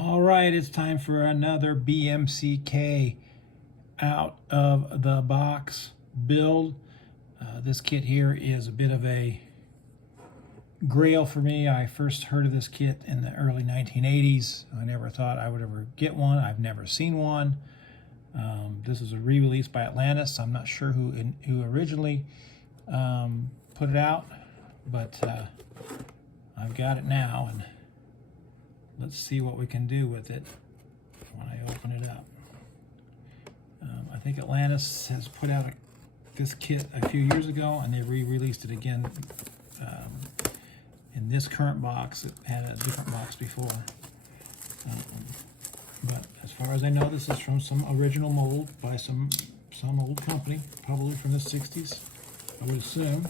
All right, it's time for another BMCK out of the box build. This kit here is a bit of a grail for me. I first heard of this kit in the early 1980s. I never thought I would ever get one. I've never seen one. This is a re-release by Atlantis. I'm not sure who originally put it out, but I've got it now, and let's see what we can do with it when I open it up. I think Atlantis has put out this kit a few years ago, and they re-released it again in this current box. It had a different box before. But as far as I know, this is from some original mold by some old company, probably from the 60s, I would assume.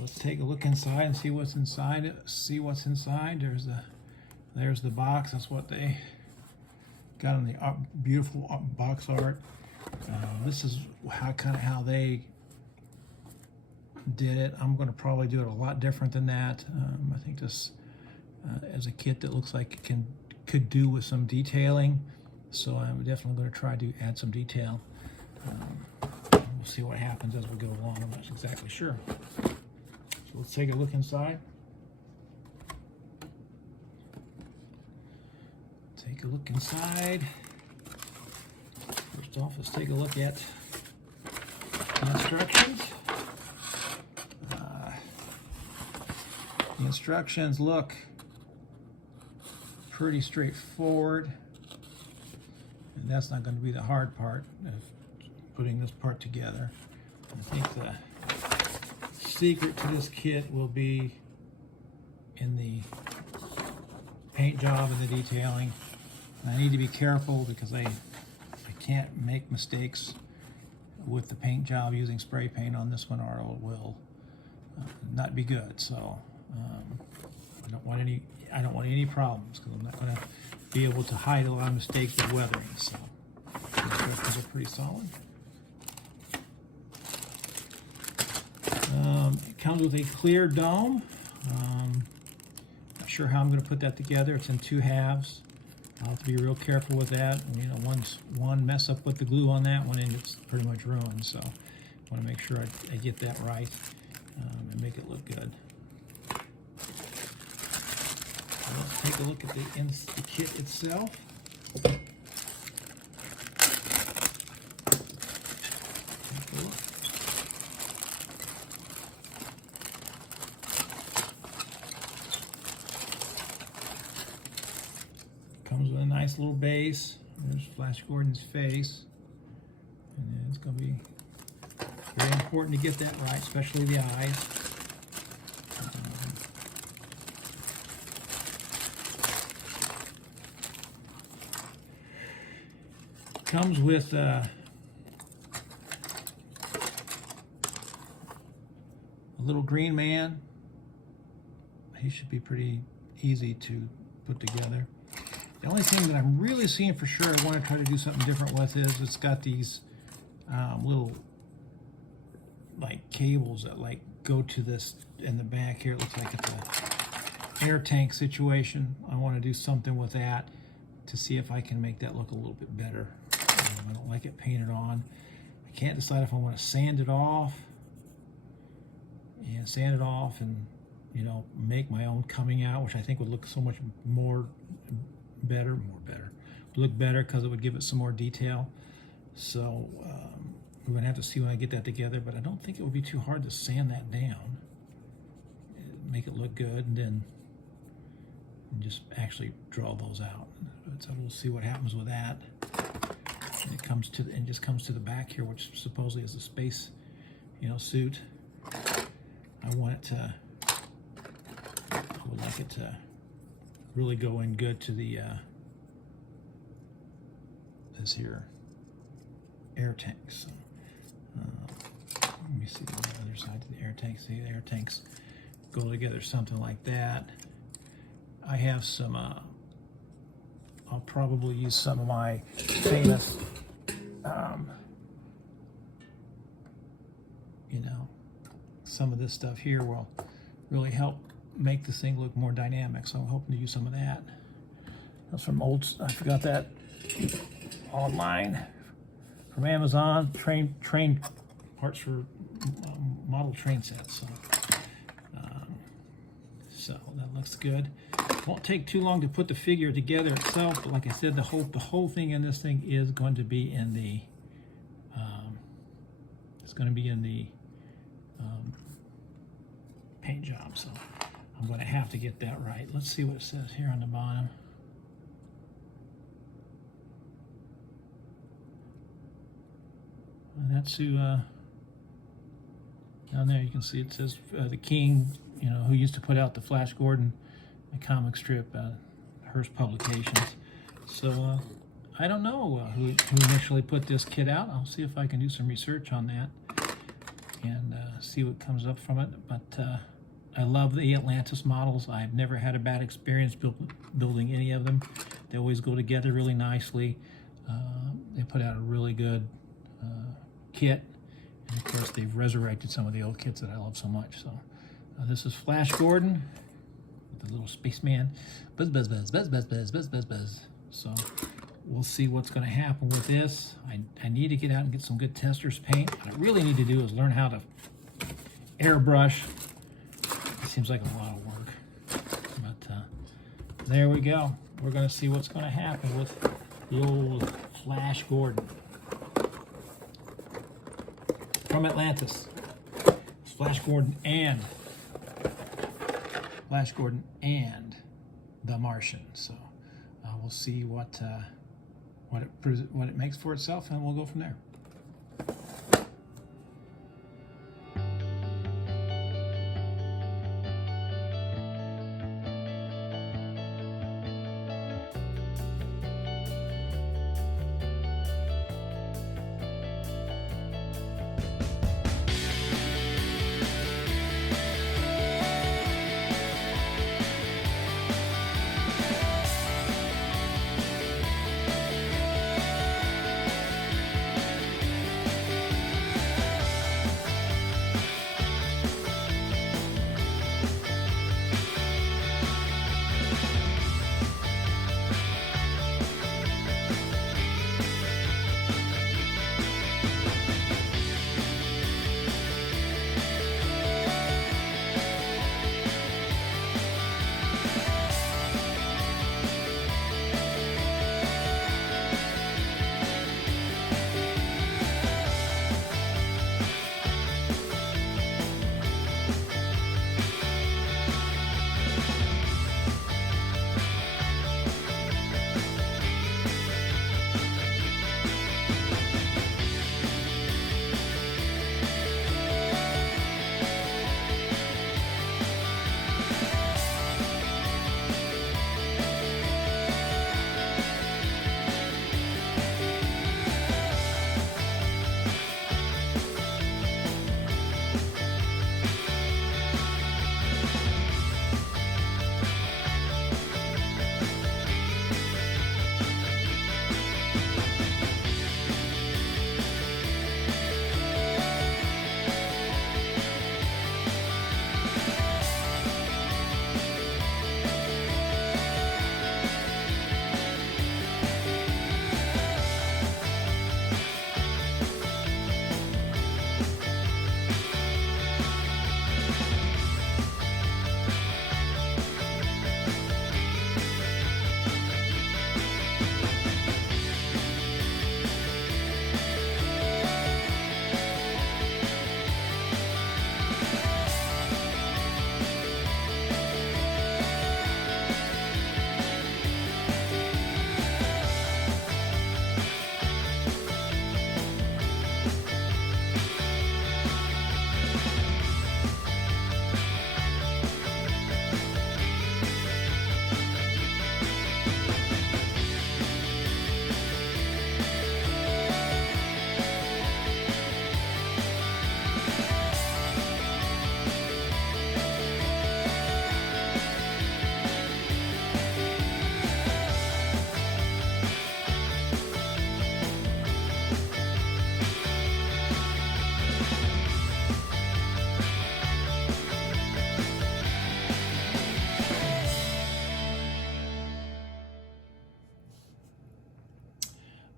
Let's take a look inside and see what's inside. There's the box. That's what they got on the beautiful box art. This is how they did it. I'm going to probably do it a lot different than that. I think this as a kit that looks like it could do with some detailing, so I'm definitely going to try to add some detail. We'll see what happens as we go along. I'm not exactly sure. So let's take a look inside. Take a look inside. First off, let's take a look at the instructions. The instructions look pretty straightforward, and that's not going to be the hard part of putting this part together. I think the secret to this kit will be in the paint job and the detailing. And I need to be careful because I can't make mistakes with the paint job using spray paint on this one, or it will not be good. So I don't want any problems, because I'm not going to be able to hide a lot of mistakes with weathering. So the instructions are pretty solid. It comes with a clear dome. Not sure how I'm going to put that together. It's in two halves. I'll have to be real careful with that. You know, one mess up with the glue on that one, and it's pretty much ruined. So I want to make sure I get that right and make it look good. So let's take a look at the kit itself. Take a look. Comes with a nice little base. There's Flash Gordon's face, and it's going to be very important to get that right, especially the eyes. Comes with a little green man. He should be pretty easy to put together. The only thing that I'm really seeing for sure I want to try to do something different with is it's got these little like cables that like go to this in the back here. It looks like it's an air tank situation. I want to do something with that to see if I can make that look a little bit better. I don't like it painted on. I can't decide if I want to sand it off and, you know, make my own coming out, which I think would look so much better, look better because it would give it some more detail. So we're gonna have to see when I get that together, but I don't think it would be too hard to sand that down, make it look good, and then just actually draw those out. So we'll see what happens with that. And it just comes to the back here, which supposedly is a space, you know, suit. I would like it to really go in good to the this here air tanks. Let me see the other side to the air tanks. See, the air tanks go together something like that. I have some. I'll probably use some of my famous, you know, some of this stuff here will really help make this thing look more dynamic. So I'm hoping to use some of that. That's from I forgot that online from Amazon. Train parts for model train sets. So that looks good. Won't take too long to put the figure together itself, but like I said, the whole thing in this thing is going to be in the paint job. So I'm going to have to get that right. Let's see what it says here on the bottom. And that's who down there you can see it says the king, you know, who used to put out the Flash Gordon comic strip, Hearst Publications. So I don't know who initially put this kit out. I'll see if I can do some research on that and see what comes up from it. But I love the Atlantis models. I've never had a bad experience building any of them. They always go together really nicely. They put out a really good kit. And of course, they've resurrected some of the old kits that I love so much. So this is Flash Gordon with the little spaceman. Buzz, buzz, buzz, buzz, buzz, buzz, buzz, buzz, buzz. So we'll see what's going to happen with this. I need to get out and get some good testers paint. What I really need to do is learn how to airbrush. It seems like a lot of work. But there we go. We're going to see what's going to happen with the old Flash Gordon from Atlantis. It's Flash Gordon and the Martian. So we'll see what it makes for itself, and we'll go from there.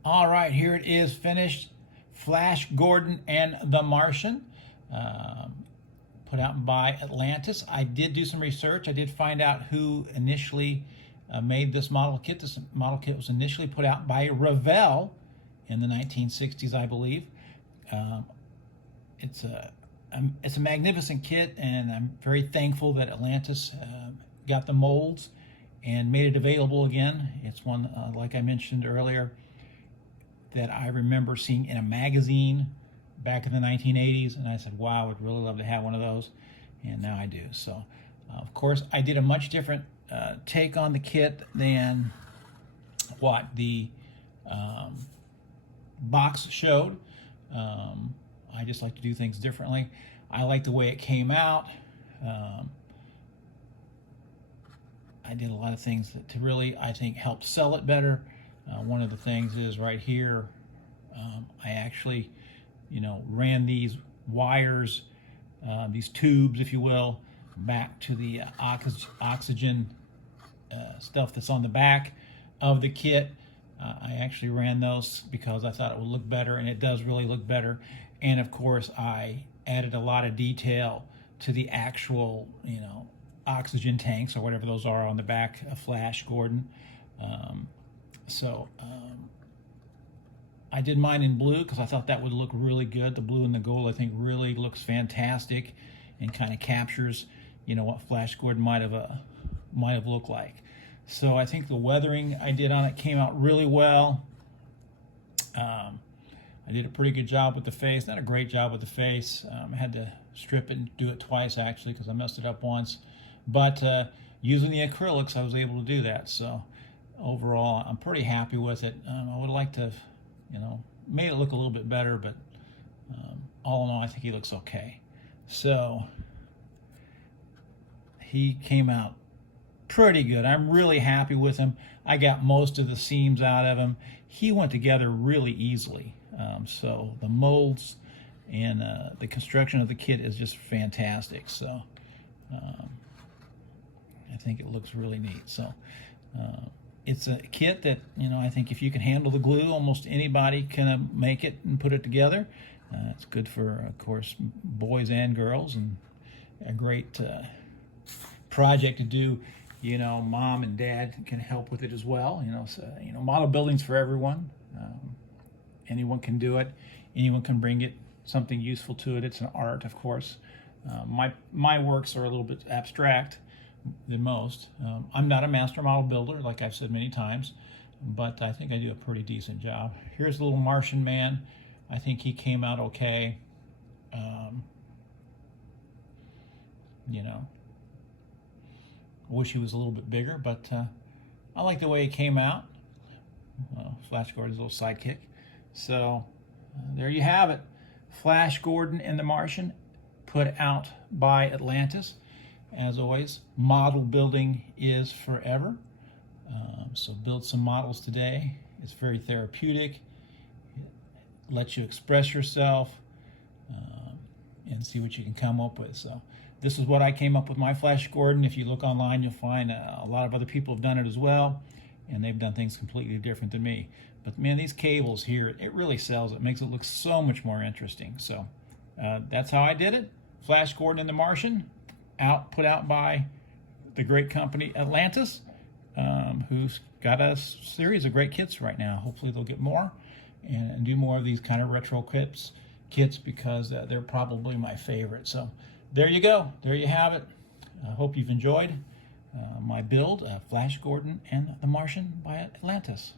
All right, here it is finished. Flash Gordon and the Martian, put out by Atlantis. I did do some research. I did find out who initially made this model kit. This model kit was initially put out by Revell in the 1960s, I believe. It's a magnificent kit, and I'm very thankful that Atlantis got the molds and made it available again. It's one, like I mentioned earlier, that I remember seeing in a magazine back in the 1980s, and I said, wow, I would really love to have one of those, and now I do. So, of course, I did a much different take on the kit than what the box showed. I just like to do things differently. I like the way it came out. I did a lot of things to really, I think, help sell it better. One of the things is right here, I actually, ran these wires, these tubes, if you will, back to the oxygen stuff that's on the back of the kit. I actually ran those because I thought it would look better, and it does really look better. And of course, I added a lot of detail to the actual, oxygen tanks or whatever those are on the back of Flash Gordon. I did mine in blue because I thought that would look really good. The blue and the gold, I think, really looks fantastic and kind of captures, what Flash Gordon might have looked like. So I think the weathering I did on it came out really well. I did a pretty good job with the face. Not a great job with the face. I had to strip it and do it twice, actually, because I messed it up once. But using the acrylics, I was able to do that. So overall, I'm pretty happy with it. I would like to, made it look a little bit better, but all in all, I think he looks okay. So he came out pretty good. I'm really happy with him. I got most of the seams out of him. He went together really easily. So the molds and the construction of the kit is just fantastic. So I think it looks really neat. So it's a kit that, I think if you can handle the glue, almost anybody can make it and put it together. It's good for, of course, boys and girls, and a great project to do. Mom and dad can help with it as well. So, model building's for everyone. Anyone can do it. Anyone can bring it something useful to it. It's an art, of course. My works are a little bit abstract than most. I'm not a master model builder, like I've said many times, but I think I do a pretty decent job. Here's the little Martian man. I think he came out okay. I wish he was a little bit bigger, but I like the way he came out. Flash Gordon's little sidekick. So there you have it. Flash Gordon and the Martian, put out by Atlantis. As always, model building is forever. So build some models today. It's very therapeutic. It lets you express yourself and see what you can come up with. So this is what I came up with my Flash Gordon. If you look online, you'll find a lot of other people have done it as well, and they've done things completely different than me. But man, these cables here, it really sells. It makes it look so much more interesting. So that's how I did it. Flash Gordon and the Martian, put out by the great company Atlantis, who's got a series of great kits right now. Hopefully they'll get more and do more of these kind of retro kits because they're probably my favorite. So there you go. There you have it. I hope you've enjoyed my build, Flash Gordon and the Martian by Atlantis.